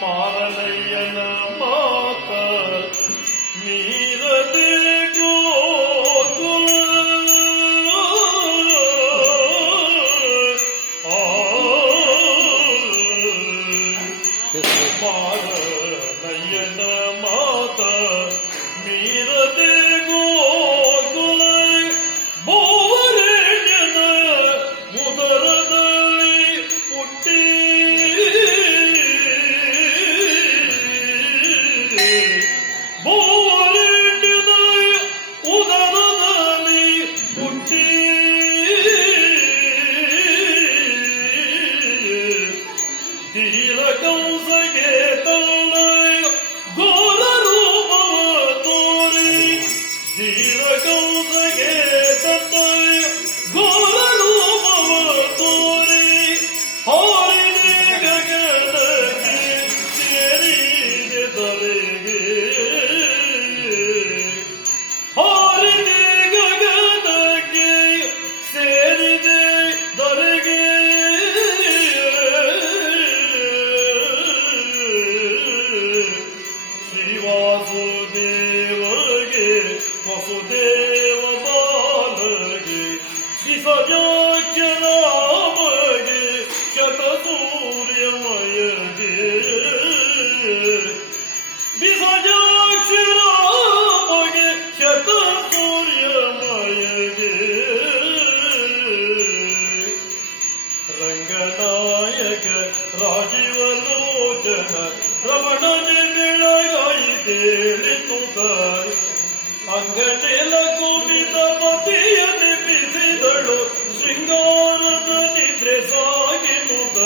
ಮಾರನಯ್ಯನ ಮಾತ ಮೀರದೆ ಗೋಕುಲ ಮಾರನಯ್ಯನ ಮಾತ ಮೀರದೆ ಗೋಕುಲ ಬೋವರೇಣ್ಯನ ಉದರದಲ್ಲಿ ಹುಟ್ಟಿ ಬೋವರೇಣ್ಯನ ಉದರದಲ್ಲಿ ಹುಟ್ಟಿ ಧೀರ ಕಂಸಗೆ ತನ್ನ ಘೋರ ರೂಪವ ತೋರಿ ಧೀರ ಕಂಸಗೆ ತನ್ನ ಘೋರ ರೂಪವ ತೋರಿ ಹಾರಿದೆ ಗಗನಕ್ಕೆ ಸೇರಿದೆ ಧರೆಗೆ ಹಾರಿದೆ ಗಗನಕ್ಕೆ ಸೇರಿದೆ ಧರೆಗೆ ಶ್ರೀವಾಸುದೇವಗೆ ವಸುದೇವ ಬಾಲಗೆ ವಿಸಜಾಕ್ಷರಾಮಗೆ ಶತಸೂರ್ಯಮಯಗೆ ವಿಸಜಾಕ್ಷರಾಮಗೆ ಶತಸೂರ್ಯಮಯಗೆ ರಂಗನಾಯಕ ರಾಜೀವಲೋಚನ ರಮಣನೆ ಬೆಳಗಾಯಿತೇಳಿನುತ ಅಂಗನೆಲ ಕುಮಿತ ಪತಿಯ ನಿಪಿಸಿದಳು ಶೃಂಗಾರದ ನಿದ್ರೆ ಸಾಗಿನುತ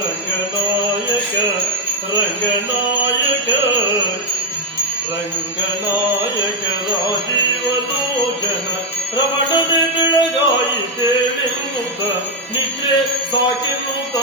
ರಂಗನಾಯಕ ರಂಗನಾಯಕ ರಂಗನಾಯಕ ರಾಜೀವಲೋಚನ ರಮಣನೆ ಬೆಳಗಾಯಿತೇಳಿನುತ ನಿದ್ರೆ ಸಾಗಿನುತ